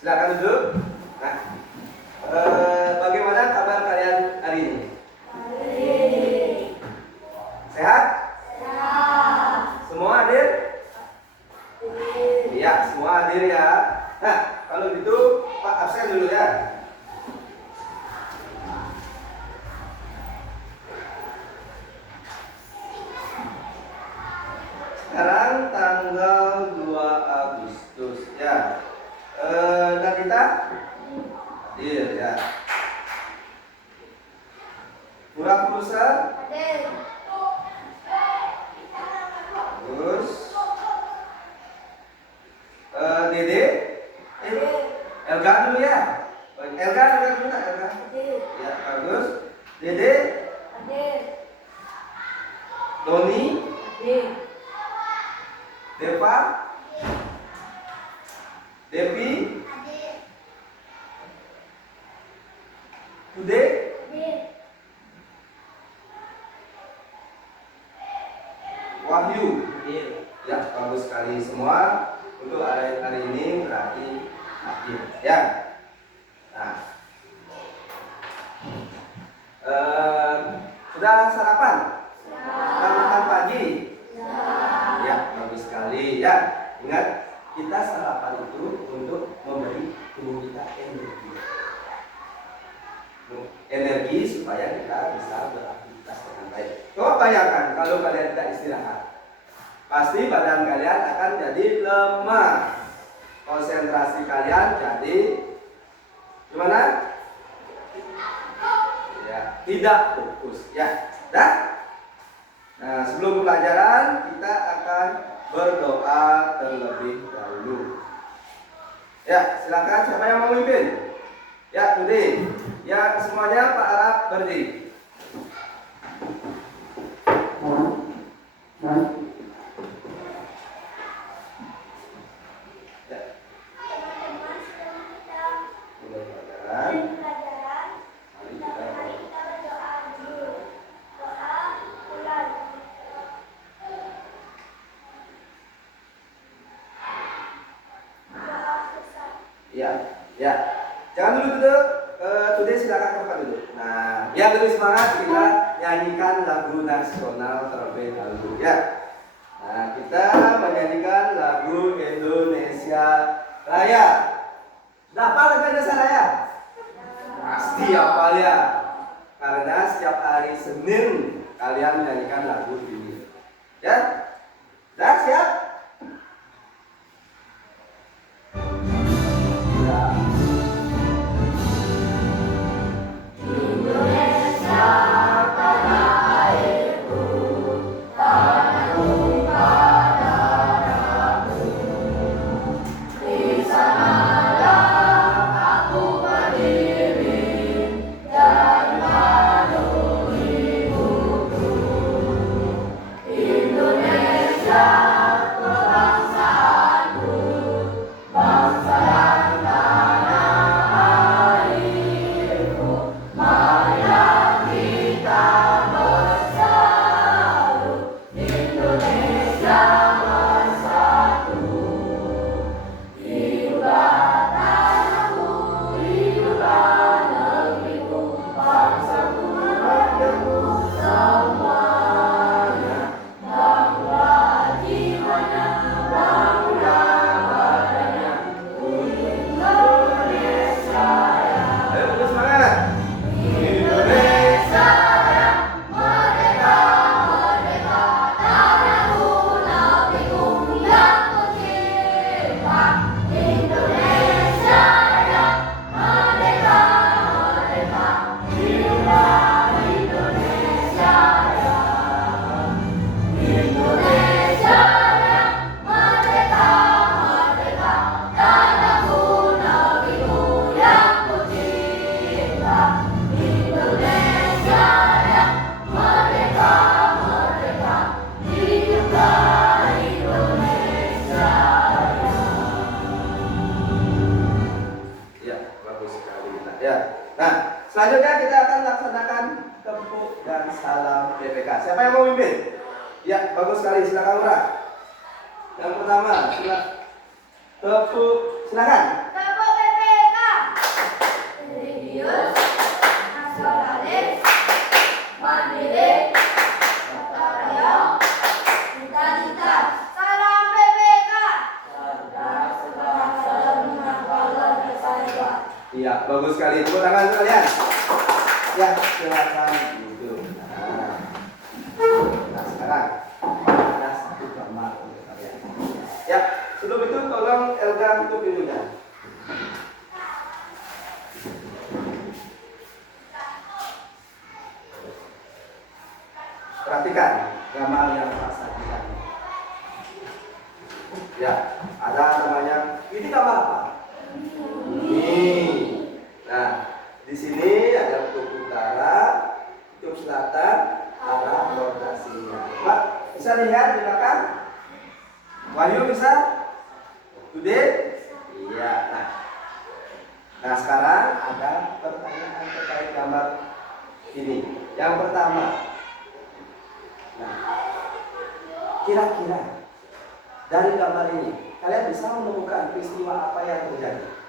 silakan duduk. Nah, bagaimana kabar kalian hari ini? Sehat? Semua hadir? Iya, semua hadir ya. Nah, kalau gitu Pak absen dulu ya. Sekarang tanggal 2 Agustus ya. Dan kita hadir ya. Murah pulsa? Terus Dede? Elga dulu ya. Elga dulu nak Elga? Ya, bagus. Dede? Doni? Deva? Devi? Bude? Wahyu? Ya, bagus sekali semua. Untuk hari ini berarti hadir ya. Nah, sudah sarapan? Sudah makan pagi? Ya, bagus sekali ya. Ingat, kita sarapan itu untuk memberi tubuh kita energi supaya kita bisa beraktivitas dengan baik. Coba bayangkan kalau kalian tidak istirahat, pasti badan kalian akan jadi lemah, konsentrasi kalian jadi gimana? Ya, tidak fokus ya. Nah, sebelum pelajaran kita akan berdoa terlebih dahulu. Ya, silakan siapa yang mau memimpin? Ya, Budi. Ya, semuanya Pak Arab berdiri. Ya, jangan dulu duduk. Today silakan ke tempat duduk. Nah, ya lebih semangat kita nyanyikan lagu nasional terlebih dahulu ya. Nah, kita menyanyikan lagu Indonesia Raya. Sudah hafal lagu Indonesia Raya? Pasti hafal ya. Karena setiap hari Senin kalian menyanyikan lagu ini. Ya? Sudah siap? Selanjutnya kita akan laksanakan tepuk dan salam BPK. Siapa yang mau mimpin? Ya, bagus sekali. Silakan Lurah. Yang pertama, silakan tepuk silakan. Kelompok PPK. Religius, nasionalis, mandiri, gotong royong, identitas. Salam PPK. Cerdas, berhasil, menghafal, bersahaja. Iya, bagus sekali. Tepuk tangan untuk kalian. Ya, silakan duduk. Nah, sekarang ada satu gambar untuk kalian. Ya, sebelum itu tolong Elga tutup pintunya. Perhatikan gambar yang Pak sajikan. Ya, ada namanya. Ini gambar apa? Ini. Nah, di sini ada kutub utara, kutub selatan, arah rotasinya. Pak, bisa lihat di belakang? Wahyu bisa? Bude? Iya. Nah, sekarang ada pertanyaan terkait gambar ini. Yang pertama, nah, kira-kira dari gambar ini kalian bisa menemukan peristiwa apa yang terjadi?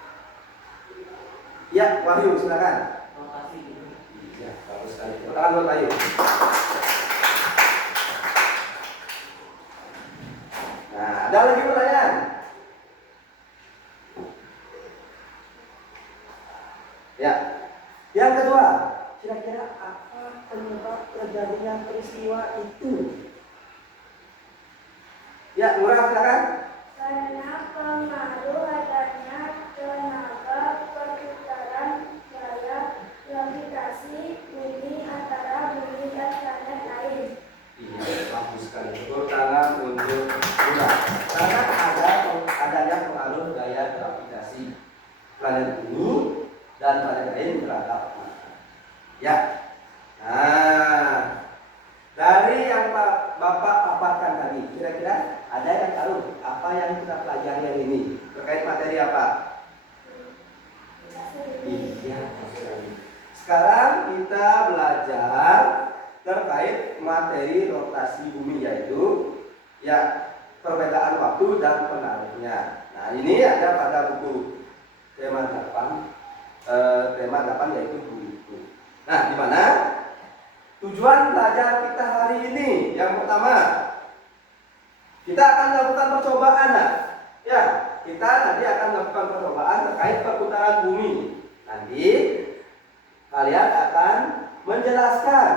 Ya, Wahyu, silakan. Ya, bagus sekali. Silakan buat Wahyu. Nah, ada lagi pertanyaan? Ya. Yang kedua, kira-kira apa penyebab terjadinya peristiwa itu? Ya, Murah, silakan. Karena pengaruh adanya tenaga perputaran gaya gravitasi bumi antara bumi dan planet lain. Iya, bagus sekali. Tepuk tangan untuk Murah. Karena adanya pengaruh gaya gravitasi planet bumi dan planet lain terhadap matahari. Ya. Nah, dari yang Bapak paparkan tadi, kira-kira ada yang tahu apa yang kita pelajari hari ini terkait materi apa? Iya. Sekarang kita belajar terkait materi rotasi bumi, yaitu ya perbedaan waktu dan pengaruhnya. Nah, ini ada pada buku tema 8 yaitu bumi. Nah, di mana tujuan belajar kita hari ini? Yang pertama, kita akan melakukan percobaan. Ya, kita nanti akan melakukan percobaan terkait perputaran bumi. Nanti kalian akan menjelaskan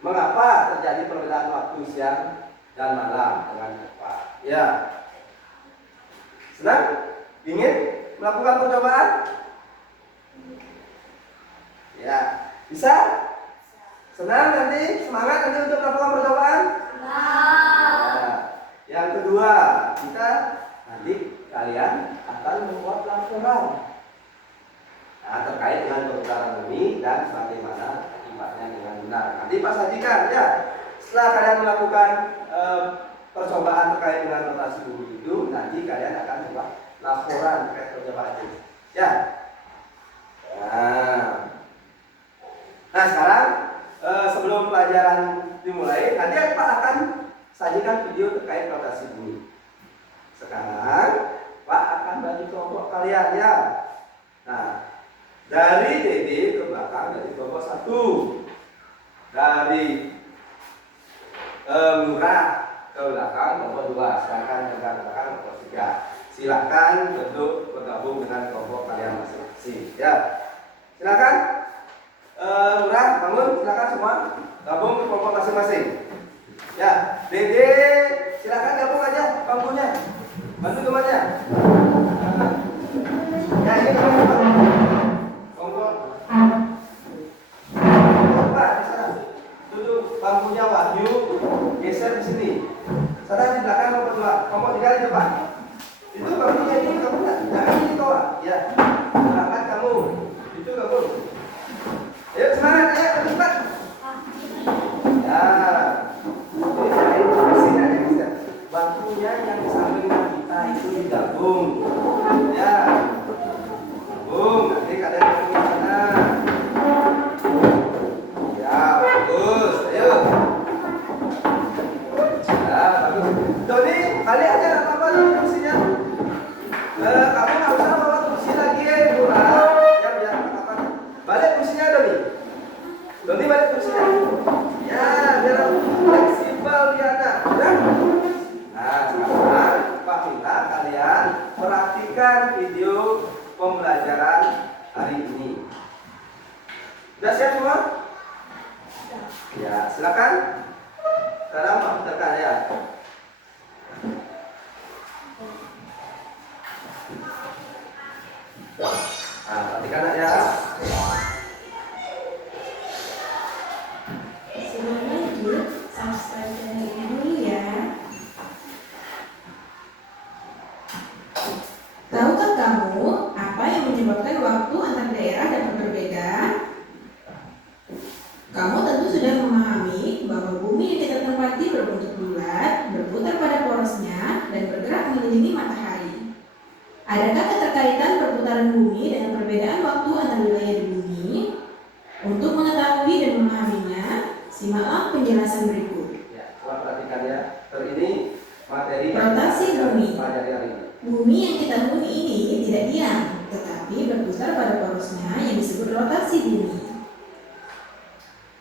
mengapa terjadi perbedaan waktu siang dan malam dengan apa. Ya, senang? Ingin melakukan percobaan? Ya, bisa? Senang nanti? Semangat nanti untuk melakukan percobaan? Nah, yang kedua, kita nanti kalian akan membuat laporan terkait dengan perputaran bumi dan bagaimana akibatnya dengan benar. Nanti Pak sajikan ya. Setelah kalian melakukan percobaan terkait dengan rotasi bumi itu, nanti kalian akan membuat laporan terkait percobaan itu. Ya. Nah, sekarang sebelum pelajaran dimulai, nanti Pak akan sajikan video terkait rotasi bumi. Sekarang Pak akan bagi kelompok kalian ya. Nah, dari DD ke belakang dari kelompok 1, dari Murah ke belakang kelompok 2, silakan yang ke belakang kelompok 3. Silakan bentuk bergabung dengan kelompok kalian masing-masing ya. Silakan Murah, bangun, silakan semua gabung ke kelompok masing-masing. Ya, Dede, silakan gabung aja bangkunya. Bantu temannya. Ya, ini kelompok. Pak, di sana. Duduk bangkunya Wahyu, geser di sini. Sana di belakang kelompok 2, kelompok 3 di depan. Itu bangkunya ini kamu jangan ini kau. Ya, berangkat kamu. Itu kamu. Ayo semangat ya, cepat. Ya, ini bangkunya yang di samping kita itu digabung. Ya, gabung. Nanti kalian gabung di sana. Ya, bagus. Ayo. Ya, bagus. Doni, kalian aja apa-apa di kursinya. Silakan perhatikan video pembelajaran hari ini. Sudah siap semua? Ya, silakan. Sekarang putarkan ya. Nah, perhatikan ya. Sebelum lanjut, subscribe channel ini dulu ya. Tahukah kamu apa yang menyebabkan waktu antar daerah dapat berbeda? Kamu tentu sudah memahami bahwa bumi yang kita tempati berbentuk bulat, berputar pada porosnya, dan bergerak mengelilingi matahari. Adakah keterkaitan perputaran bumi dengan perbedaan waktu antar wilayah di bumi? Untuk mengetahui dan memahaminya, simaklah penjelasan berikut. Ya, coba perhatikan ya. Ini materi Rotasi bumi. pelajari hari ini. Bumi yang kita huni ini tidak diam, tetapi berputar pada porosnya yang disebut rotasi bumi.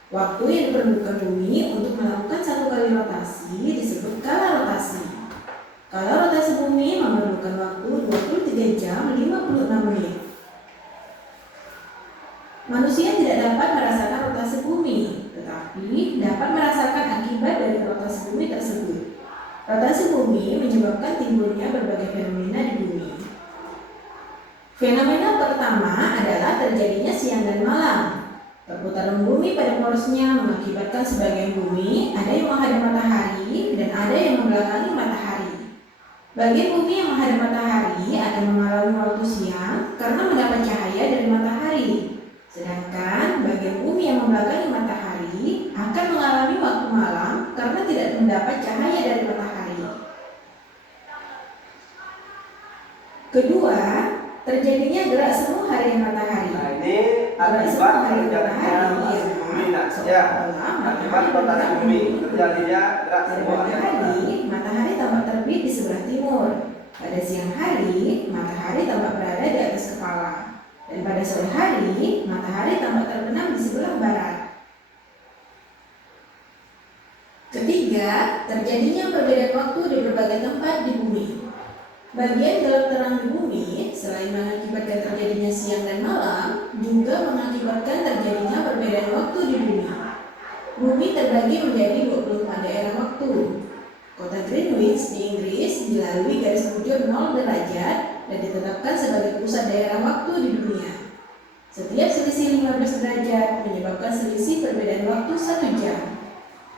Waktu yang diperlukan bumi untuk melakukan satu kali rotasi disebut kala rotasi. Kala rotasi bumi memerlukan waktu 23 jam 56 menit. Manusia tidak dapat merasakan rotasi bumi, tetapi dapat merasakan akibat dari rotasi bumi tersebut. Rotasi bumi menyebabkan timbulnya berbagai fenomena di bumi. Fenomena pertama adalah terjadinya siang dan malam. Perputaran bumi pada porosnya mengakibatkan sebagian bumi ada yang menghadap matahari dan ada yang membelakangi matahari. Bagian bumi yang menghadap matahari akan mengalami waktu siang karena mendapat cahaya dari matahari. Sedangkan bagian bumi yang membelakangi matahari akan mengalami waktu malam karena tidak mendapat cahaya dari matahari. Kedua, terjadinya gerak semu harian matahari. Nah, ini akibat terjadinya rotasi bumi. Nah, ya, akibat rotasi bumi terjadinya gerak semu harian matahari. Matahari tampak terbit di sebelah timur. Pada siang hari, matahari tampak berada di atas kepala. Dan pada sore hari, matahari tampak terbenam di sebelah barat. Ketiga, terjadinya perbedaan waktu di berbagai tempat di bumi. Bagian gelap terang di bumi, selain mengakibatkan terjadinya siang dan malam, juga mengakibatkan terjadinya perbedaan waktu di bumi. Bumi terbagi menjadi 24 daerah waktu. Kota Greenwich di Inggris dilalui garis bujur 0 derajat dan ditetapkan sebagai pusat daerah waktu di dunia. Setiap selisih 15 derajat menyebabkan selisih perbedaan waktu 1 jam.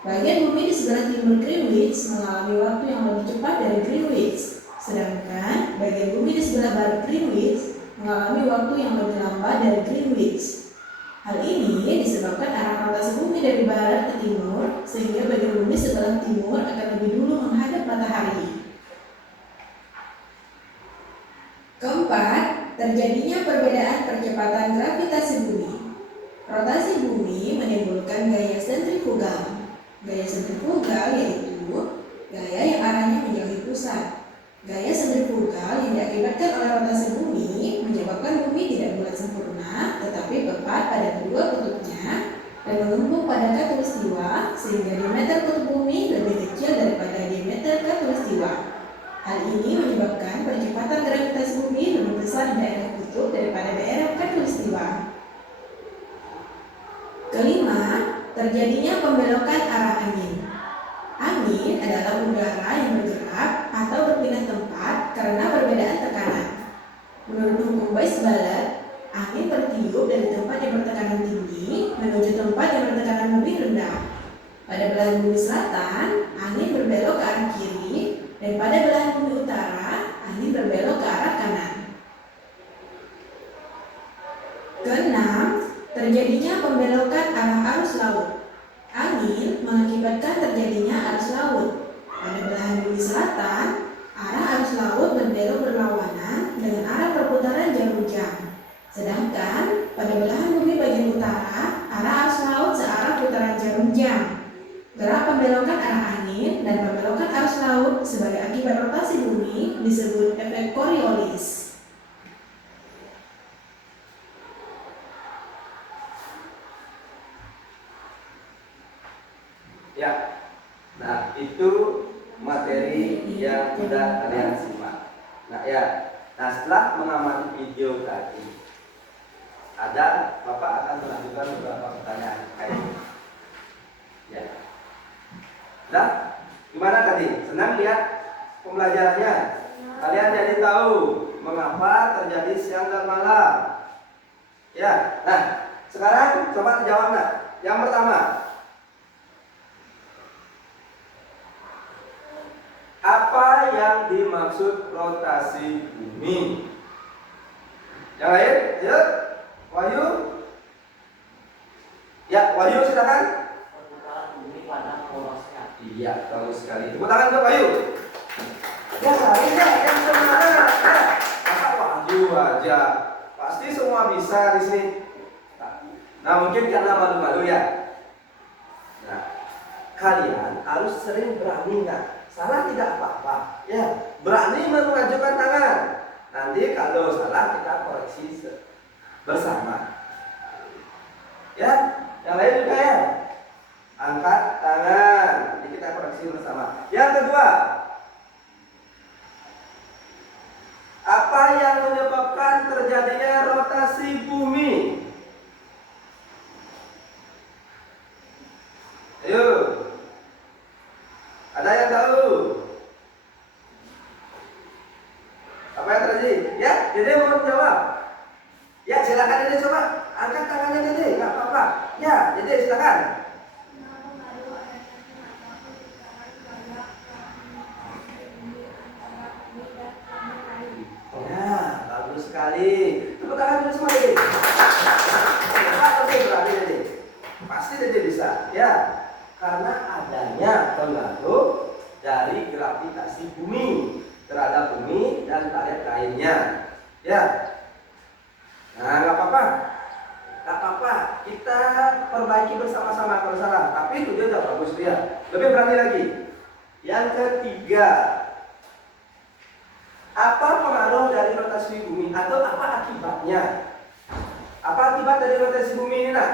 Bagian bumi di sebelah timur Greenwich mengalami waktu yang lebih cepat dari Greenwich, sedangkan bagian bumi di sebelah barat Greenwich mengalami waktu yang lebih lambat dari Greenwich. Hal ini disebabkan arah rotasi bumi dari barat ke timur, sehingga bagian bumi sebelah timur akan lebih dulu menghadap matahari. Keempat, terjadinya perbedaan percepatan gravitasi bumi. Rotasi bumi menimbulkan gaya sentrifugal. Gaya sentrifugal yaitu gaya yang arahnya menjauhi pusat. Gaya sentrifugal yang diakibatkan oleh rotasi bumi menyebabkan bumi tidak bulat sempurna, tetapi tepat pada kedua kutubnya dan mengembung pada khatulistiwa, sehingga diameter kutub bumi lebih kecil daripada diameter khatulistiwa. Hal ini menyebabkan percepatan gravitasi bumi lebih besar di daerah kutub daripada daerah khatulistiwa. Kelima, terjadinya pembelokan arah angin. Angin adalah udara yang bergerak atau berpindah tempat karena perbedaan tekanan. Menurut hukum Weisbach, angin bertiup dari tempat yang bertekanan tinggi menuju tempat yang bertekanan lebih rendah. Pada belahan bumi selatan, angin berbelok ke arah kiri, dan pada belahan bumi utara, angin berbelok ke arah kanan. Keenam, terjadinya pembelokan arah arus laut. Angin mengakibatkan terjadinya arus laut. Pada belahan bumi selatan, arah arus laut berbelok berlawanan dengan arah perputaran jarum jam. Sedangkan pada belahan bumi bagian utara, arah arus laut searah putaran jarum jam. Gerak pembelokan arah angin dan pembelokan arus laut sebagai akibat rotasi bumi disebut efek Coriolis. Ya, nah itu materi yang sudah kalian simak. Nah, ya. Nah, setelah mengamati video tadi, Bapak akan mengajukan beberapa pertanyaan kayak ini. Ya. Nah, gimana tadi? Senang lihat pembelajarannya? Kalian jadi tahu mengapa terjadi siang dan malam. Ya. Nah, sekarang coba jawab nak. Yang pertama, apa yang dimaksud rotasi bumi? Yang lain, yuk, Wahyu. Ya, Wahyu silakan. Perputaran bumi pada porosnya. Iya, bagus sekali. Tepuk tangan untuk Wahyu. Ya, iya, yang semangat. Ya, masa Wahyu aja. Pasti semua bisa di sini. Nah, mungkin karena malu-malu ya. Nah, kalian harus sering berani nggak? Salah tidak apa-apa. Ya, berani mengajukan tangan. Nanti kalau salah kita koreksi bersama. Ya, yang lain juga ya. Angkat tangan. Nanti kita koreksi bersama. Yang kedua, apa yang menyebabkan terjadinya rotasi bumi? Ayo. Ada yang tahu? Apa yang terjadi? Ya, Dede mau jawab. Ya, silakan Dede coba. Angkat tangannya Dede, nggak apa-apa. Ya, Dede silakan. Kenapa baru adanya semacam perputaran gaya bumi antara bumi dan planet lain? Ya, bagus sekali. Tepuk tangan dulu semua Dede. Apa Dede berani Dede? Pasti Dede bisa. Ya, karena adanya pengaruh dari gravitasi bumi terhadap bumi dan planet lainnya. Ya. Nah, nggak apa-apa. Nggak apa-apa. Kita perbaiki bersama-sama kalau salah. Tapi itu dia udah bagus dia. Lebih berani lagi. Yang ketiga, apa pengaruh dari rotasi bumi atau apa akibatnya? Apa akibat dari rotasi bumi ini nak?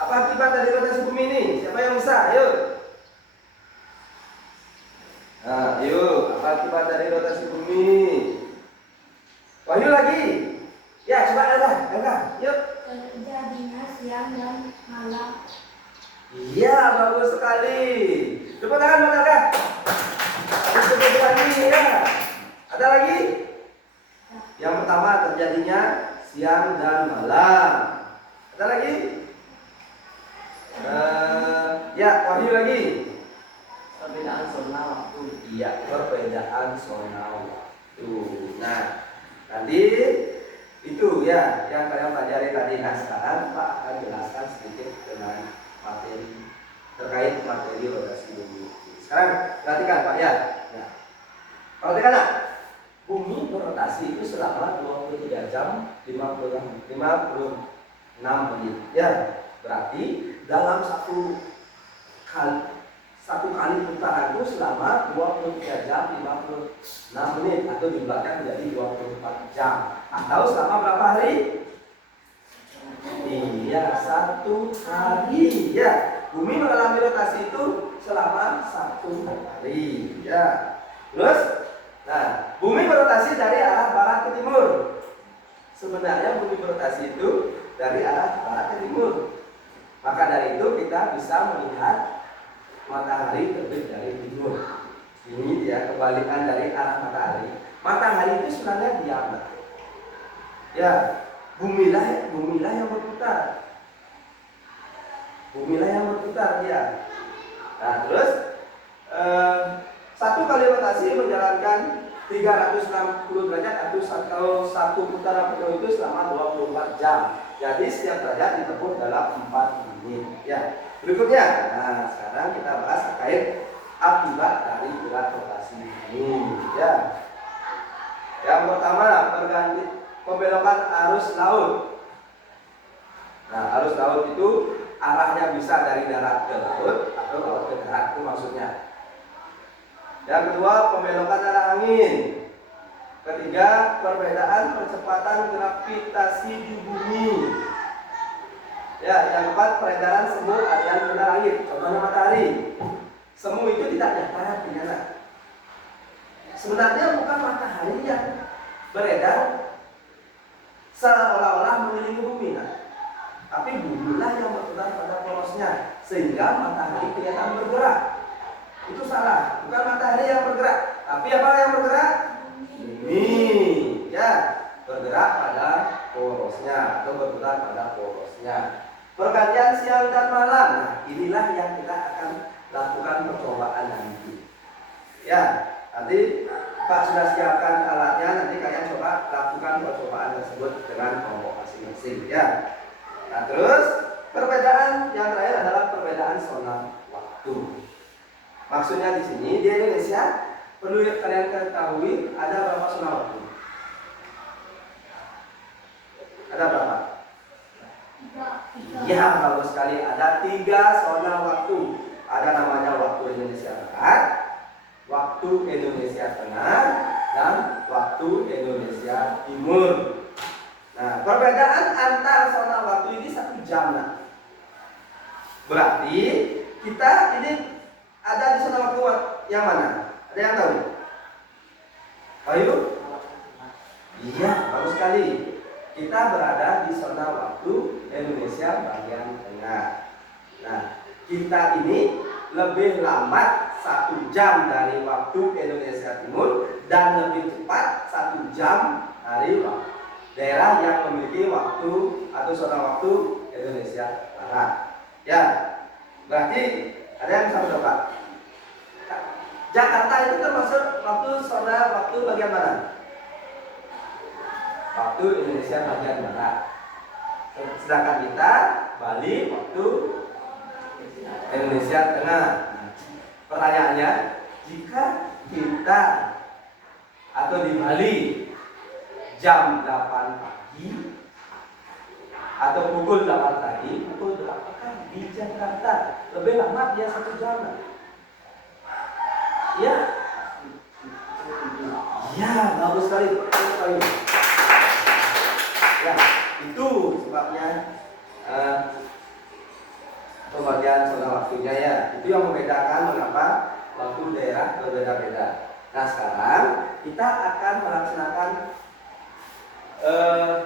Apa akibat dari rotasi bumi ini? Siapa yang bisa? Ayo. Nah, ayo. Apa akibat dari rotasi bumi? Wahyu lagi. Ya, coba ada. Yuk. Terjadinya siang dan malam. Iya, bagus sekali. Tepuk tangan buat Alga. Disebut lagi ya. Ada lagi? Yang pertama terjadinya siang dan malam. Ada lagi? Ya, Wahyu lagi. Perbedaan zona waktu. Iya, perbedaan zona waktu. Nah, tadi itu ya yang kalian pelajari tadi. Nah, sekarang Pak akan jelaskan sedikit dengan materi terkait materi rotasi bumi. Sekarang perhatikan Pak ya. Nah, perhatikan nak. Bumi berotasi itu selama 23 jam 56 menit. Ya, berarti dalam satu kali putaran itu selama 23 jam 56 menit atau jumlahkan menjadi 24 jam. Atau selama berapa hari? Iya, 1 hari. Ya, bumi mengalami rotasi itu selama 1 hari. Ya. Terus, nah, bumi berotasi dari arah barat ke timur. Sebenarnya bumi berotasi itu dari arah barat ke timur. Maka dari itu kita bisa melihat matahari terbit dari timur. Ini dia kebalikan dari arah matahari. Matahari itu sebenarnya diam. Ya, bumilah yang berputar. Bumilah yang berputar dia. Nah, terus satu kali rotasi menjalankan 360 derajat atau satu putaran penuh itu selama 24 jam. Jadi setiap derajat ditempuh dalam 4 menit. Ya. Berikutnya, nah sekarang kita bahas terkait akibat dari gerak rotasi ini. Ya. Yang pertama, pembelokan arus laut. Nah, arus laut itu arahnya bisa dari darat ke laut atau laut ke darat, itu maksudnya. Yang kedua, pembelokan arah angin. Ketiga, perbedaan percepatan gravitasi di bumi. Ya, yang keempat, peredaran semu aliran benda langit. Contohnya matahari. Semu itu tidak datar, tidak. sebenarnya bukan matahari yang beredar seolah-olah mengelilingi bumi, tapi bumilah yang berputar pada porosnya sehingga matahari kelihatan bergerak. Itu salah, bukan matahari yang bergerak, tapi apa yang bergerak? Bumi, ya, bergerak pada porosnya atau berputar pada porosnya. Pergantian siang dan malam, nah inilah yang kita akan lakukan percobaan nanti. Ya, nanti Pak sudah siapkan alatnya, nanti kalian coba lakukan percobaan tersebut dengan kelompok masing-masing. Ya. Nah terus perbedaan yang terakhir adalah perbedaan zona waktu. Maksudnya di sini di Indonesia perlu kalian ketahui ada berapa zona waktu? Ada berapa? Ya, bagus sekali. Ada 3 zona waktu. Ada namanya waktu Indonesia Barat, waktu Indonesia Tengah, dan waktu Indonesia Timur. Nah, perbedaan antar zona waktu ini 1 jam. Berarti kita ini ada di zona waktu yang mana? Ada yang tahu? Ayo? Iya, bagus sekali. Kita berada di zona waktu Indonesia bagian tengah. Nah, kita ini lebih lambat 1 jam dari waktu Indonesia Timur dan lebih cepat 1 jam dari daerah yang memiliki waktu atau zona waktu Indonesia Barat. Ya, berarti ada yang bisa menjawab. Jakarta itu termasuk waktu zona waktu bagian mana? Waktu Indonesia bagian barat. Sedangkan kita Bali waktu Indonesia Tengah. Pertanyaannya, jika kita atau di Bali jam 8 pagi atau pukul 8 pagi, pukul berapakah di Jakarta? Lebih lama dia 1 jam. Ya, ya, bagus sekali. Ya, itu sebabnya pembagian zona waktunya ya. Itu yang membedakan mengapa waktu daerah berbeda-beda. Nah sekarang kita akan melaksanakan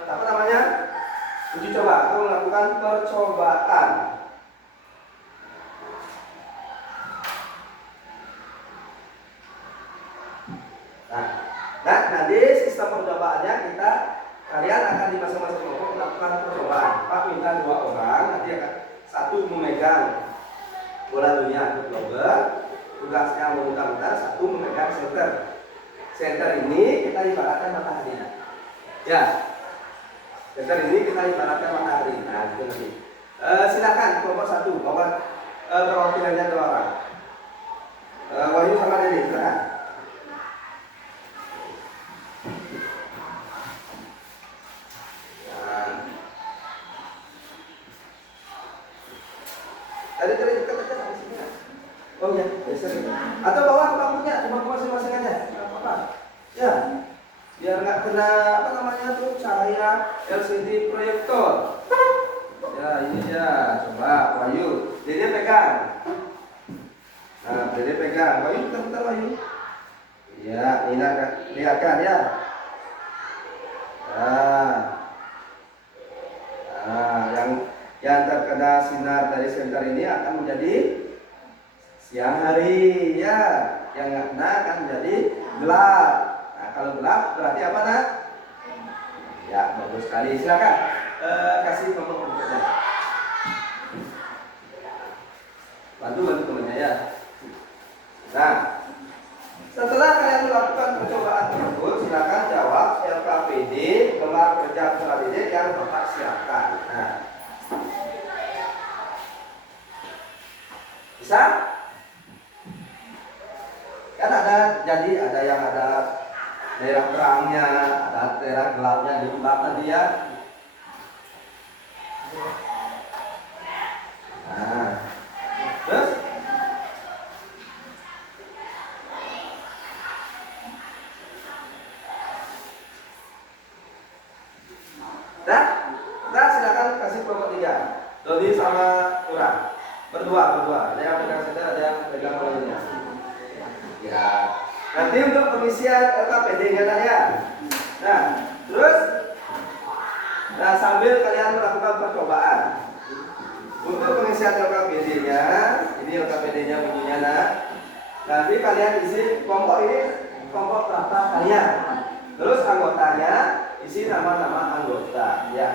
apa namanya, uji coba atau melakukan percobaan. Nah nanti sistem percobaannya kalian akan di masing-masing kelompok melakukan percobaan. Pak minta 2 orang, nanti akan 1 memegang bola dunia untuk global, tugasnya memutar-mutar, 1 memegang center. Center ini kita ibaratkan matahari. Ya, center ini kita ibaratkan matahari. Nah, itu nanti. Silakan kelompok 1 bawa perwakilannya 2 orang. Wahyu sama Dede, silakan. Tadi dekat-dekat di sini. Oh ya, biasa. Atau bawa ke bangkunya, cuma masing-masing aja. Enggak apa-apa. Ya. Biar nggak kena apa namanya tuh cahaya LCD proyektor. Ya, ini ya. Coba Wahyu. Dede pegang. Nah, Dede pegang. Wahyu bentar Wahyu. Ya, ini lihatkan ya. Nah, yang terkena sinar dari senter ini akan menjadi siang hari ya, yang nggak kena akan menjadi gelap. Nah kalau gelap berarti apa nak? Ya bagus sekali, silakan kasih kelompok berikutnya. Bantu temannya ya. Nah setelah kalian melakukan percobaan tersebut, silakan jawab LKPD, gelar kerja peserta didik yang Bapak siapkan. Nah, bisa? Kan ada yang ada daerah terangnya, ada daerah gelapnya di tempat tadi ya. Nah, terus Nah, silakan kasih kelompok 3. Dodi sama Ura. Berdua. Ada yang pegang center, ada yang pegang lainnya. Ya. Nanti untuk pengisian LKPD-nya nak ya. Nah, terus sambil kalian melakukan percobaan. Untuk pengisian LKPD-nya, ini LKPD-nya bunyinya nak. Nanti kalian isi kelompok ini, kelompok daftar kalian. Terus anggotanya isi nama-nama anggota ya.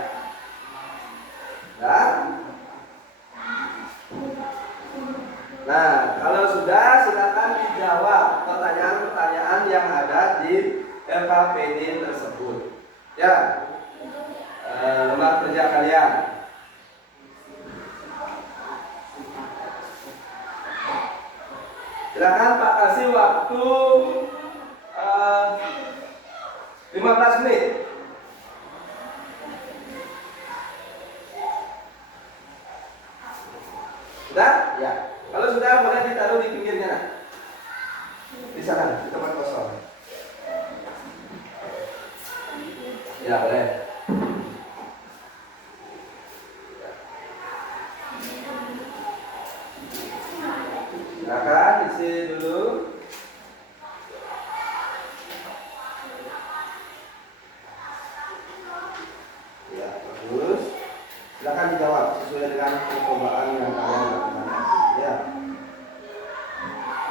Nah, kalau sudah silakan dijawab pertanyaan-pertanyaan yang ada di LKPD tersebut. Ya, lembar kerja kalian. Silakan Pak kasih waktu 15 menit. Sudah? Ya. Kalau sudah boleh ditaruh di pinggirnya nak. Di sana, di tempat kosong. Ya boleh. Silakan isi dulu. Ya bagus. Silakan dijawab sesuai dengan percobaan yang kalian lakukan. Ya.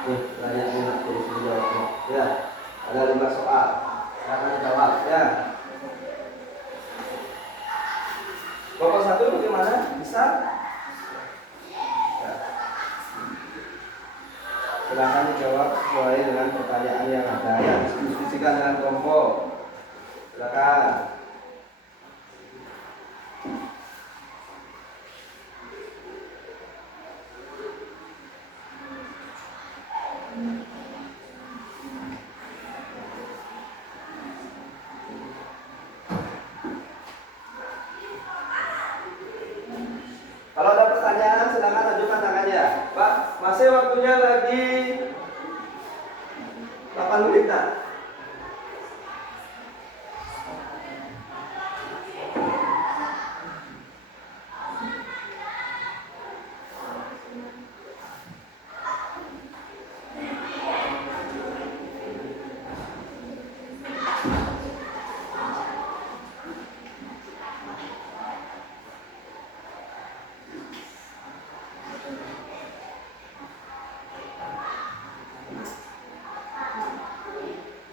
Nih, pertanyaannya terus dijawabnya. Ya. Ada 5 soal. Silakan dijawab. Ya. Kelompok 1 bagaimana? Bisa? Ya. Silakan dijawab sesuai dengan pertanyaan yang ada. Ya, diskusikan dengan kelompok. Silakan. Kalau ada pertanyaan silakan ajukan tangannya. Pak, masih waktunya lagi 8 menit nak.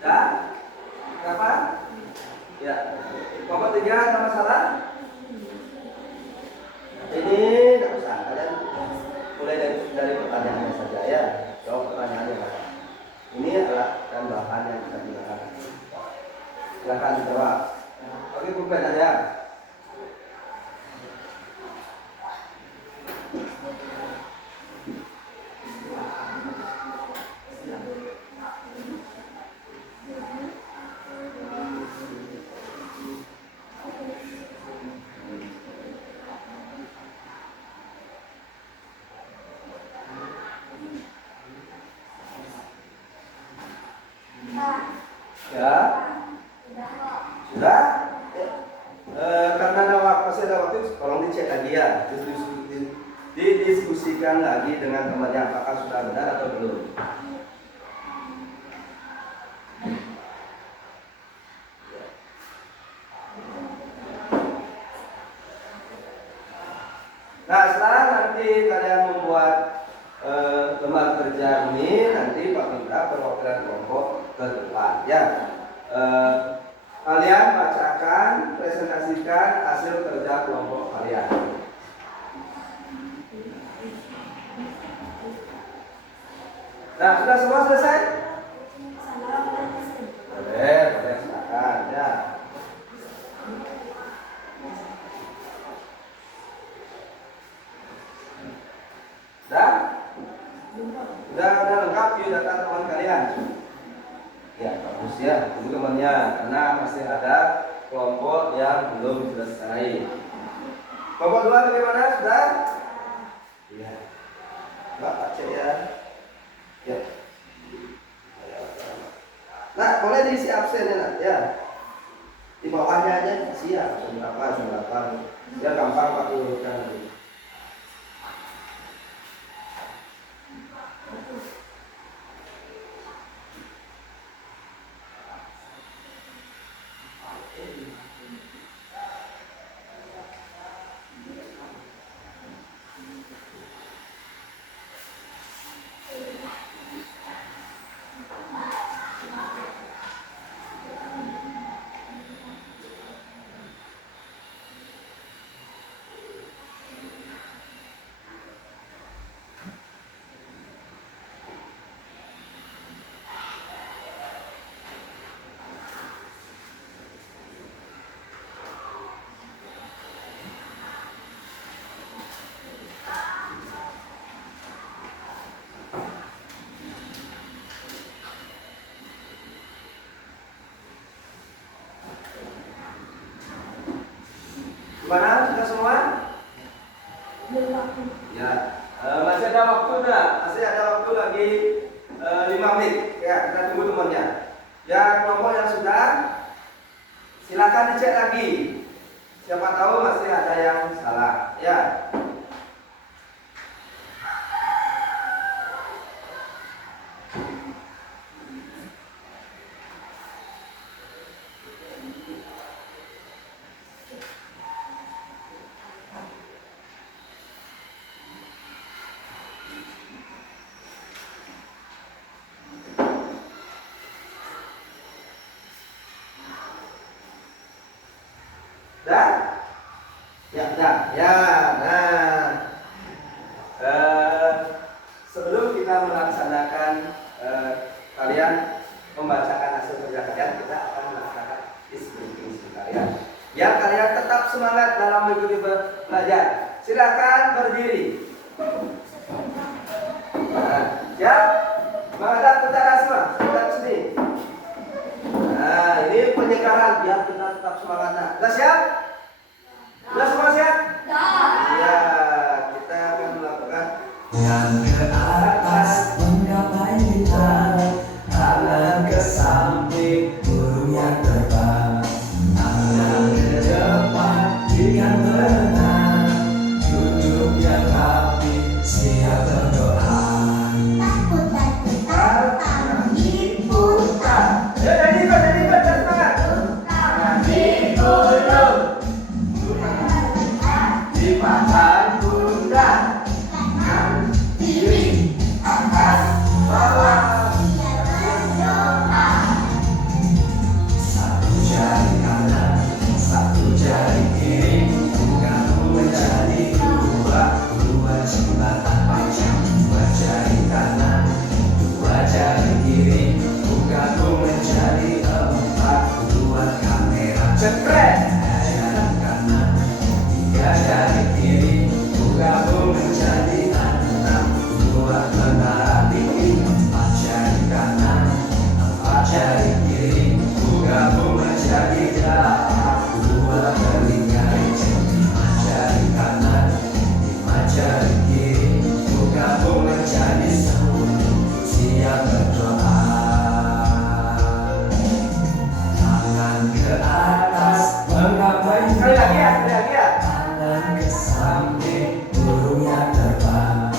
Ya? Kenapa? Ya. Kelompok 3 ada masalah? Ini tidak usah. Kalian mulai dari pertanyaannya saja ya. Jawab pertanyaannya Pak. Ini adalah bahan yang kita gunakan. Silakan jawab. Oke, pulpen ya. Ya, sudah. Karena masih ada waktu, tolong dicek lagi ya, didiskusikan lagi dengan temannya apakah sudah benar atau belum. Nah, setelah nanti kalian membuat lembar kerja ini, nanti Pak minta perwakilan kelompok ke depan ya. Kalian bacakan, presentasikan hasil kerja kelompok kalian. Nah, sudah semua selesai? Boleh, silakan ya. Sudah lengkap ya data teman kalian. Ya bagus ya, tunggu temannya karena masih ada kelompok yang belum selesai. Kelompok 2 bagaimana? Sudah? Iya. Mbak cek ya. Ya. Nah, boleh diisi absen ya, nak? Ya. Di bawahnya aja isi ya, berapa, biar gampang Pak urutkan nanti. Gimana? Sudah semua? Belum waktu. Ya, masih ada waktu enggak? Masih ada waktu lagi 5 menit. Ya, kita tunggu temannya. Ya, kelompok yang sudah, silakan dicek lagi. Siapa tahu masih ada yang salah. Ya. Dah? Ya, dah. Ya, nah. Sebelum kita melaksanakan kalian membacakan hasil kerja kalian, kita akan melaksanakan disciplin kalian. Ya, kalian tetap semangat dalam mengikuti belajar. Silakan berdiri. Nah, siap? Menghadap ke utara semua. Menghadap sini. Nah, ini penyegaran biar kita tetap semangat. Nah, sudah siap? Sudah semua siap? Iya, kita akan melakukan yang ke atas menggapai bintang, tangan ke samping burung yang terbang, tangan ke depan ikan berenang, duduk yang rapi siap berdoa. Takut takut tangan diputar, jadi semangat. tangan digulung, dipanggang pundak, kanan kiri atas bawah. Satu jari kanan, satu jari kiri, bukamu menjadi dua, dua jembatan panjang. Dua jari kanan, dua jari kiri, bukamu menjadi empat, dua kamera Jepret. jari kanan, tiga jari kiri, bukamu menjadi enam, dua menara tinggi, empat jari kanan, empat jari kiri, bukamu menjadi delapan, dua telinga hijau, lima jari kanan, lima jari kiri, bukamu menjadi 10, siap berdoa. Tangan ke atas menggapai Sekali lagi ya, sekali lagi ya. tangan ke samping burung yang terbang,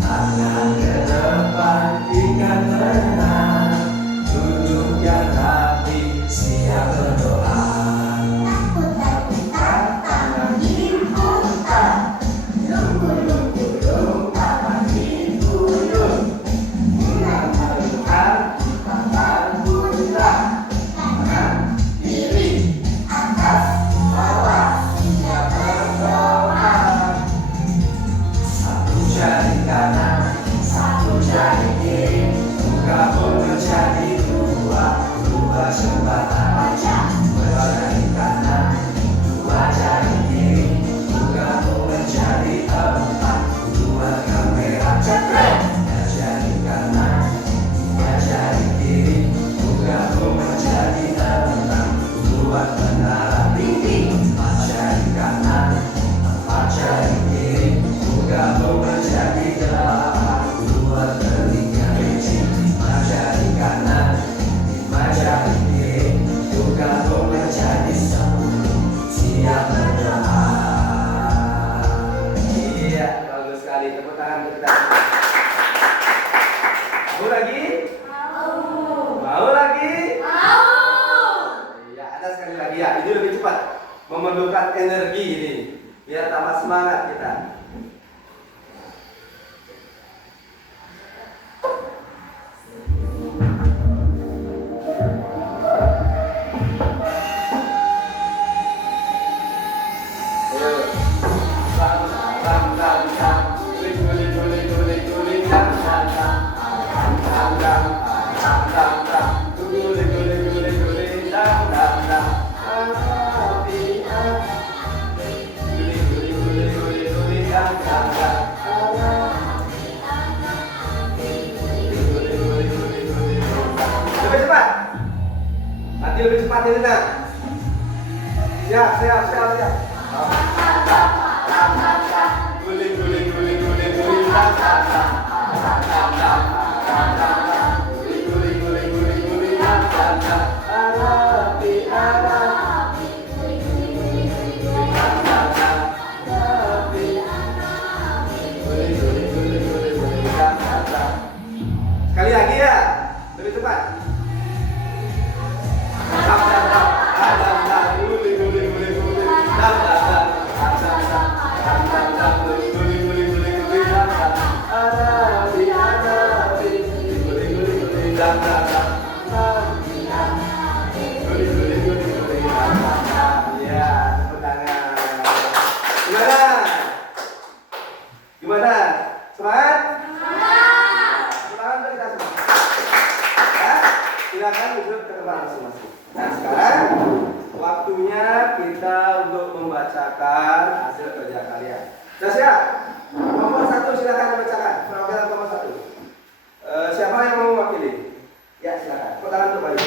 tangan ke depan ikan berenang, duduk yang rapi siap berdoa. Takut takut tangan diputar, lunggu lunggu tangan digulung, bulan melihat tangan pundak, kanan kiri atas bawah siap berdoa. Satu jari kanan, satu jari kiri, bukamu menjadi dua, dua jembatan panjang. Dua jari kanan, dua jari kiri, bukamu menjadi empat, dua kamera jepret. Tiga jari kanan, tiga jari kiri, bukamu menjadi enam, dua menara tinggi. Empat jari kanan, empat jari kiri, bukamu menjadi delapan, dua telinga hijau, lima jari kanan, lima jari kiri, bukamu menjadi 10, siap berdoa. Iya, bagus sekali. Tepuk tangan untuk kita. Mau lagi? Mau lagi? Iya, ada sekali lagi ya. Ini lebih cepat. Memerlukan energi ini. Biar tambah semangat kita. Ayo. Bang, bang, bang, bang. Guling, guling, guling, guling, guling, dang, dang, dang. Dang, dang, dang. Dang, dang, dang. Guling, guling, guling, guling, dang, dang, dang. Api, api. Guling, guling, guling, guling, guling, dang, dang, dang. Guling, guling, guling, guling, guling. Lebih cepat. Nanti lebih cepat ini, nak. Siap, siap, siap, siap. Guling guling guling guling guling lam lam lam. Lam lam lam. Lam lam lam. Guling guling guling guling guling lam lam lam. Arabi Arabi. Guling guling guling guling guling lam lam lam. Arabi Arabi. Guling guling guling guling guling lam lam lam. Sekali lagi ya. Lebih cepat. Lam lam lam. Lam lam lam. Guling guling guling guling. Lam lam lam. Lam lam lam. Lam lam lam. Guling guling guling guling guling lam lam. Arabi Arabi. Guling guling guling lam lam lam. Arabi Arabi. Guling guling guling guling lam lam lam. Ya, tepuk tangan. Gimana? Gimana? Semangat? Semangat untuk kita semua. Ya, silakan duduk ke tempat masing-masing. Nah, sekarang waktunya kita untuk membacakan hasil kerja kalian. Sudah siap? Nomor 1 silakan dibacakan. Perwakilan nomor 1. Siapa yang mau mewakili? Ya, silakan. Tepuk tangan untuk Bayu.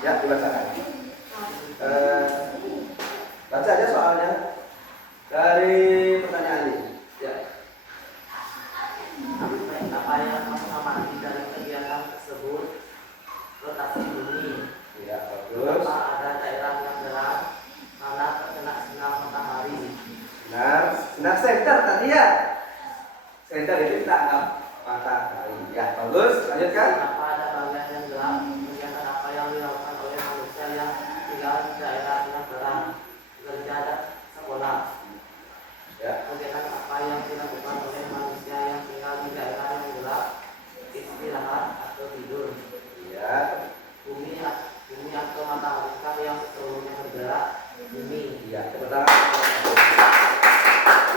Ya, dibacakan. Baca aja soalnya dari pertanyaan ini. Ya. Apa yang mengamati dari kegiatan tersebut? Rotasi bumi. Ya, bagus. Kenapa ada daerah yang terang karena terkena sinar matahari? Nah, center tadi ya. Center itu kita anggap matahari. Ya, bagus. Lanjutkan. Kenapa ada bagian yang gelap? Kegiatan apa yang dilakukan oleh manusia yang tinggal di daerah yang terang? Kerja dan sekolah. Ya. Kegiatan apa yang dilakukan oleh manusia yang tinggal di daerah yang gelap? Istirahat atau tidur. Ya. Bumi atau matahari yang seluruhnya bergerak. Bumi. Iya, tepuk tangan.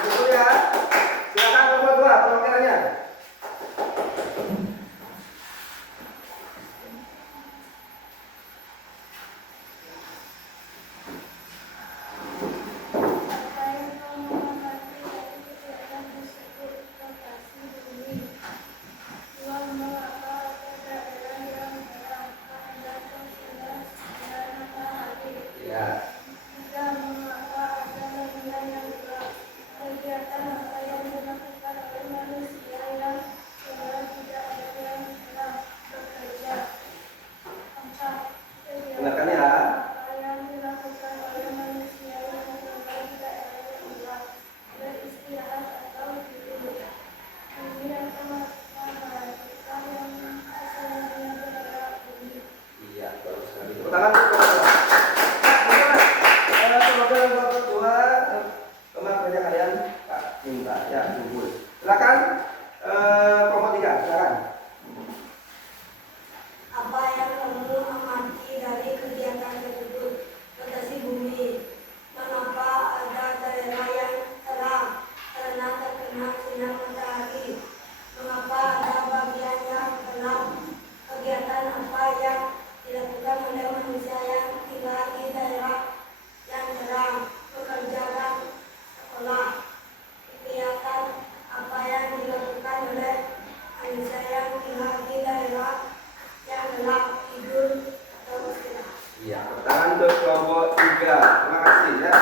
Itu ya. Silakan nomor 2 perwakilannya. Apa yang mengamati dari kegiatan tersebut? Rotasi bumi. 2. Mengapa ada daerah yang terang karena terkena sinar matahari? Ya. 3. Mengapa ada bagian yang gelap? Kegiatan apa yang dilakukan oleh manusia yang tinggal di daerah yang terang? Bekerja. 4. Dengarkan Kegiatan ya. apa yang dilakukan oleh manusia yang tinggal di daerah yang gelap? Beristirahat atau tidur. Bumi atau matahari yang sesungguhnya bergerak. Bumi. Iya, bagus sekali. Tepuk tangan untuk nomor 2. Nah, perwakilan nomor 2 teman kerja kalian Kak minta ya, tunggu. Silakan kelompok 3, silakan. Apa yang kamu amati dari kegiatan tersebut? Rotasi bumi. Mengapa ada daerah yang terang karena terkena sinar matahari? Mengapa ada bagian yang gelap? Kegiatan apa yang dilakukan oleh manusia yang tinggal di daerah yang terang? Bekerja dan sekolah. Kegiatan apa yang dilakukan oleh manusia yang tinggal di daerah yang gelap? Tidur atau istirahat? Iya, tepuk tangan untuk kelompok 3. Terima kasih ya.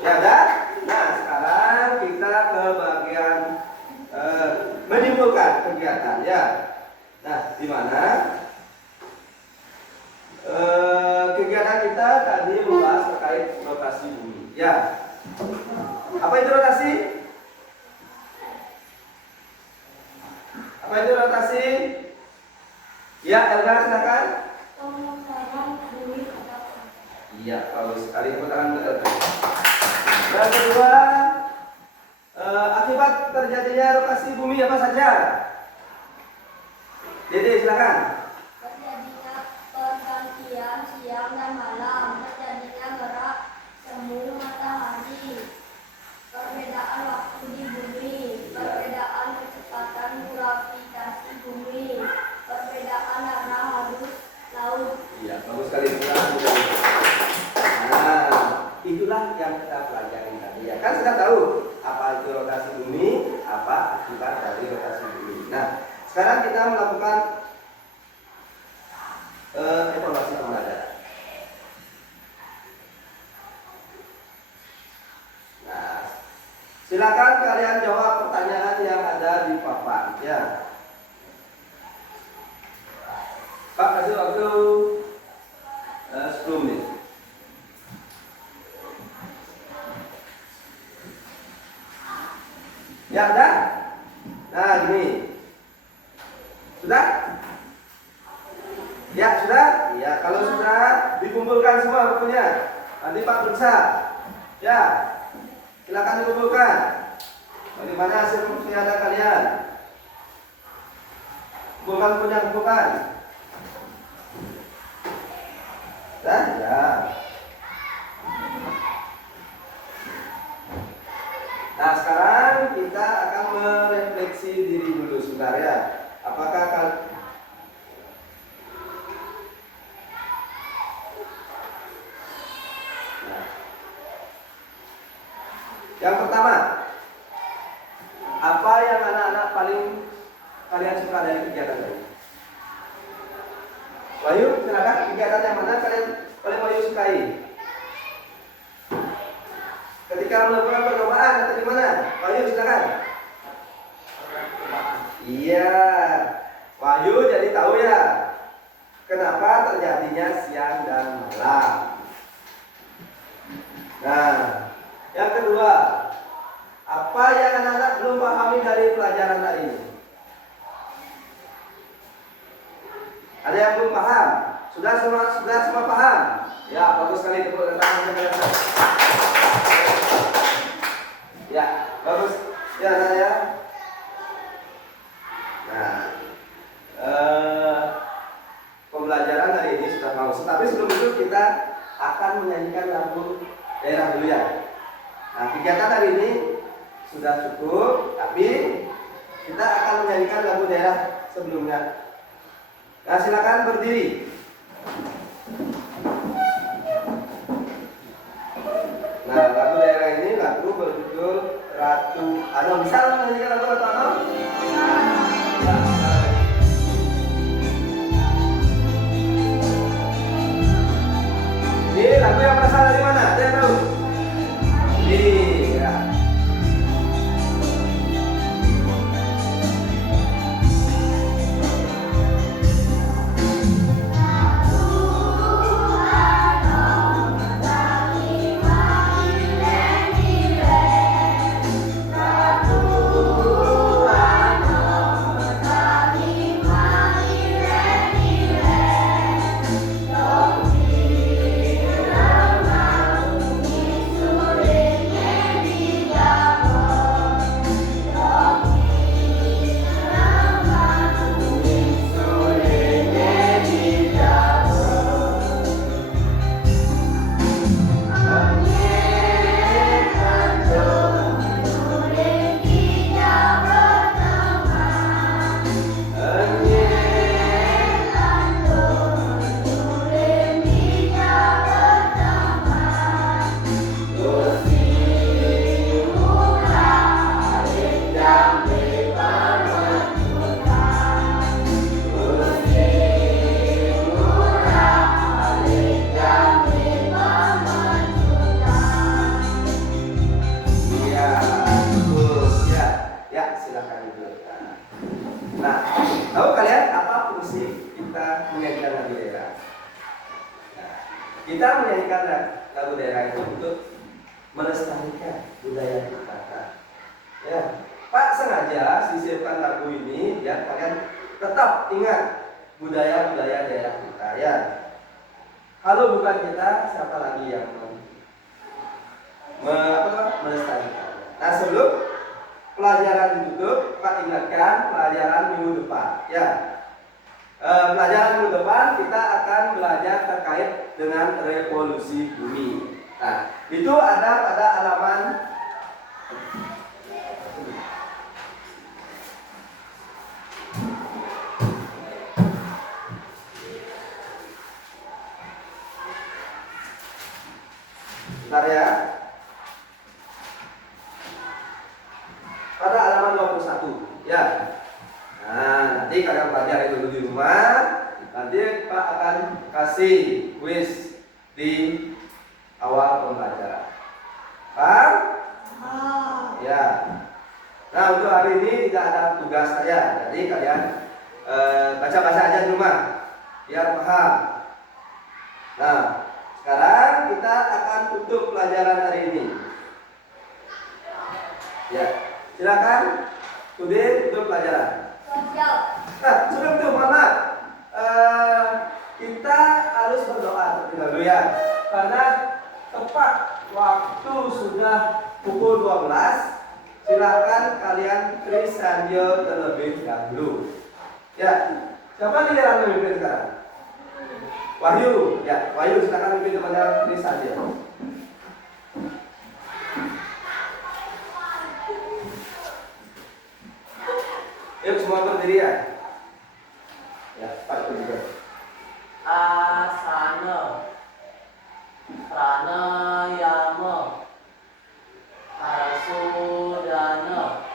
Ya udah. Nah, sekarang kita ke bagian menyimpulkan kegiatan ya. Nah, di mana kegiatan kita tadi membahas terkait rotasi bumi. Ya. Apa itu rotasi? Apa itu rotasi? Ya, Elga silakan. Pemutaran bumi pada Iya, bagus sekali. Tepuk tangan untuk Elga. Yang kedua, akibat terjadinya rotasi bumi apa saja? Dede silakan. terjadinya pergantian siang dan malam, terjadinya gerak semu matahari, perbedaan waktu di bumi, perbedaan kecepatan gravitasi bumi, perbedaan arah arus laut. Iya, bagus sekali. Tepuk tangan untuk Elga. Nah, itulah yang kita pelajari tadi ya. Kan sudah tahu apa itu rotasi bumi, apa akibat dari rotasi sekarang kita melakukan evaluasi pembelajaran. Nah, silakan kalian jawab pertanyaan yang ada di papan, ya. Pak, kasih waktu 10 menit. Ya, udah? Nah, gini. Sudah? Ya, sudah? Ya, kalau sudah dikumpulkan semua bukunya. Nanti Pak periksa. Ya. Silakan dikumpulkan. Bagaimana hasil penelitian kalian? Kumpulkan bukunya, kumpulkan. Dah, ya. Nah, sekarang kita akan merefleksi diri dulu sebentar, ya. Apakah yang pertama, apa yang anak-anak paling kalian suka dari kegiatan ini? Wahyu, silakan, kegiatan yang mana kalian paling Wahyu sukai? Ketika melakukan percobaan atau di mana? Wahyu, silakan. Iya, Wahyu jadi tahu ya kenapa terjadinya siang dan malam. Nah, yang kedua, apa yang anak-anak belum pahami dari pelajaran hari ini? Ada yang belum paham? Sudah semua paham? Ya, bagus sekali, tepuk tangan. Ya, bagus. Ya, saya. Nah, pembelajaran hari ini sudah mau. Tapi sebelum itu kita akan menyanyikan lagu daerah dulu, ya. Nah, kegiatan hari ini sudah cukup, tapi kita akan menyanyikan lagu daerah sebelumnya. Nah, silakan berdiri. Nah, lagu daerah ini lagu berjudul Ratu Anom. Bisa menyanyikan lagu Ratu Anom? Ini lagu yang berasal dari mana? Ada yang tahu? Iya. Tahu kalian apa fungsi kita menyanyikan lagu daerah? Nah, kita menyanyikan lagu daerah itu untuk melestarikan budaya kita. Ya, Pak sengaja sisipkan lagu ini biar kalian tetap ingat budaya-budaya daerah kita, ya. Kalau bukan kita, siapa lagi yang melestarikan? Nah, sebelum pelajaran ditutup, Pak ingatkan pelajaran minggu depan, ya. Pelajaran minggu depan kita akan belajar terkait dengan revolusi bumi. Nah, itu ada pada halaman bentar ya. Pada halaman 21, ya. Nah, nanti Nanti kalian pelajari dulu di rumah. Nanti Pak akan kasih kuis di awal pembelajaran. Paham? Ya. Nah, untuk hari ini tidak ada tugas saya. Jadi kalian baca-baca aja di rumah biar paham. Nah, sekarang kita akan tutup pelajaran hari ini. Ya, silakan tutup pelajaran. Nah, sebelum itu Mama, kita harus berdoa terlebih dahulu ya. Karena tepat waktu sudah pukul 12. Silakan kalian tulis sambil terlebih dahulu. Ya, siapa nih yang memimpin sekarang? Wahyu, ya, Wahyu silakan memimpin kepada tulis saja. Yuk semua berdiri ya. Ya, Pak juga. Asana pranayama arasudana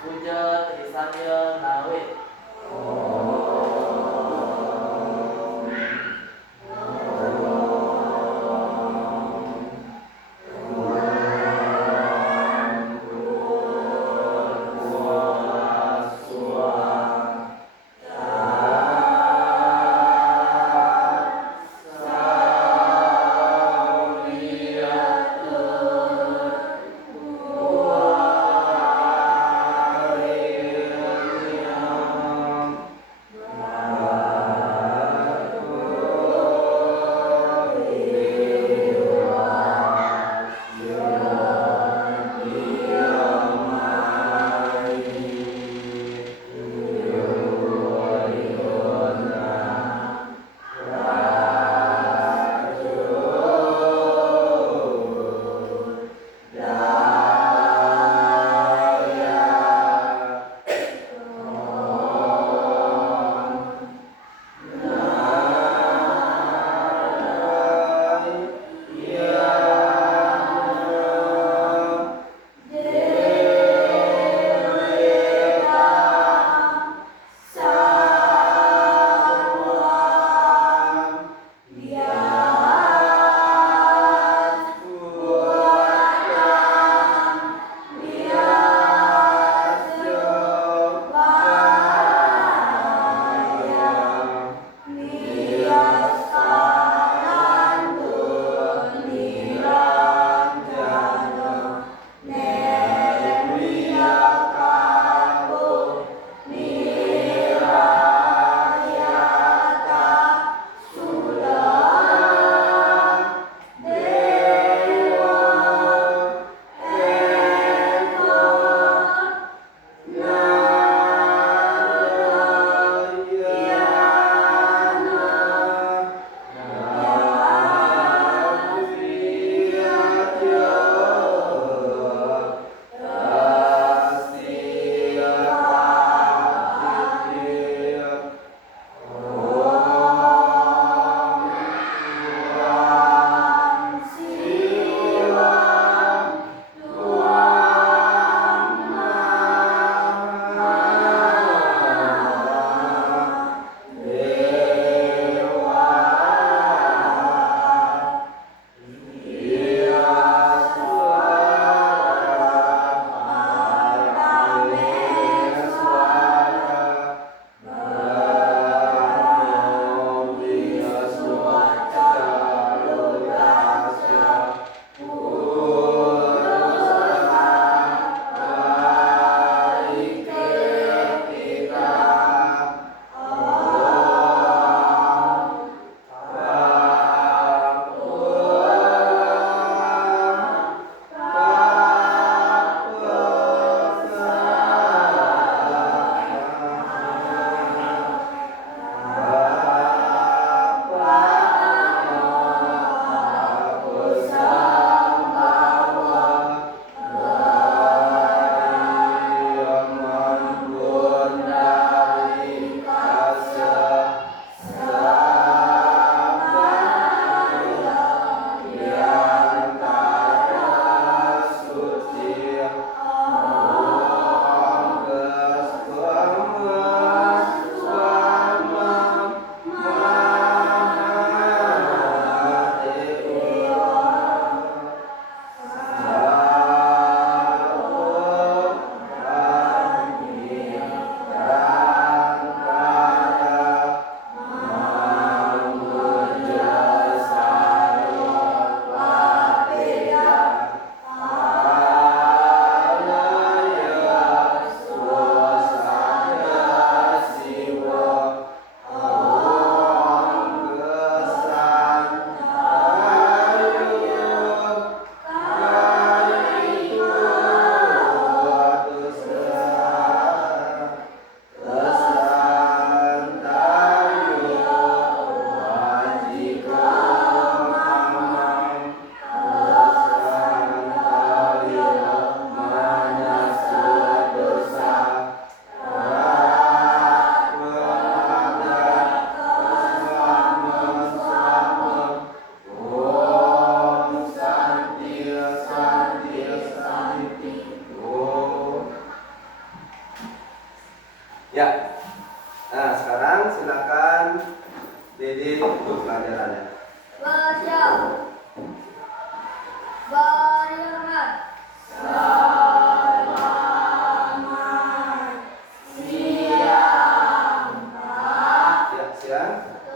puja ya.